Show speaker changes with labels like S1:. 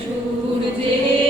S1: সূর্যের